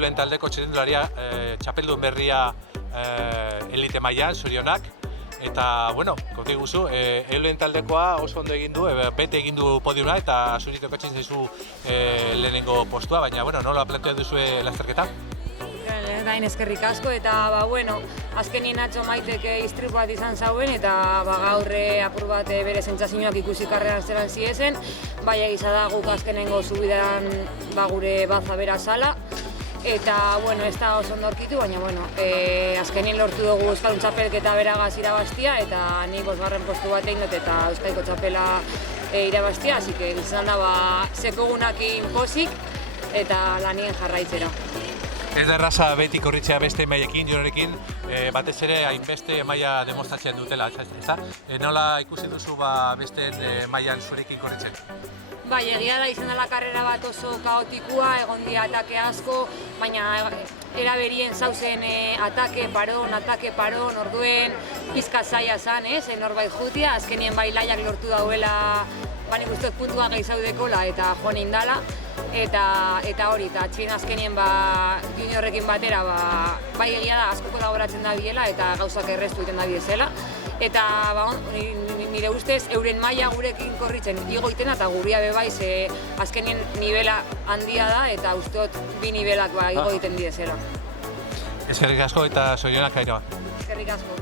Eulen taldeko txirrindularia txapeldun berria elite mailan, zorionak. Eta, bueno, konta iguzu, Eulen taldekoa oso ondo egin du, bete egin du podiuma eta zuri tokatzen zaizu lehenengo postua, baina, bueno, nola planteatu duzue lasterketa? Gain eskerrik asko eta, bueno, azkenien Natxo Maitek istripu bat izan zauen eta gaur apur bat bere sentsazioak ikusi karreran zelan ziezen, bai egiza da guk azkenengo zubidan gure baza bera zala. Eta, bueno, ez da oso ondo aurkitu, baina, bueno, azkenien lortu dugu Euskaldun txapelketa beragaz irabaztia eta nik 5. postu bat egin dut eta Euskadiko txapela irabaztia, así que izan da sekogunakin pozik eta lanien jarraitzera. Ez da erraza beti korritzea beste maiekin, jurorekin, batez ere hainbeste maila demostratzen dutela, ezta? Nola ikusi duzu besteen mailan zurekin korritzen? Bai, egia da izan dela karrera bat oso kaotikua, egon dira atake asko, baina eraberien zauzen atake paron, orduen pizka zaila zan, norbait jutia, azkenien bai laiak lortu dauela, nik uste puntua gehizaudekola eta joan indala. Eta hori, eta txin azkenien juniorrekin batera, bai egia da asko kolaboratzen da biela eta gauzak erreztu egiten da biezela. Eta nire ustez euren maila gurekin korritzen igo itena eta guria bebaiz azkenien nivela handia da eta usteot bi nivelak igo egiten didezela. Eskerrik asko eta zorionak, Ainhoa. Eskerrik asko.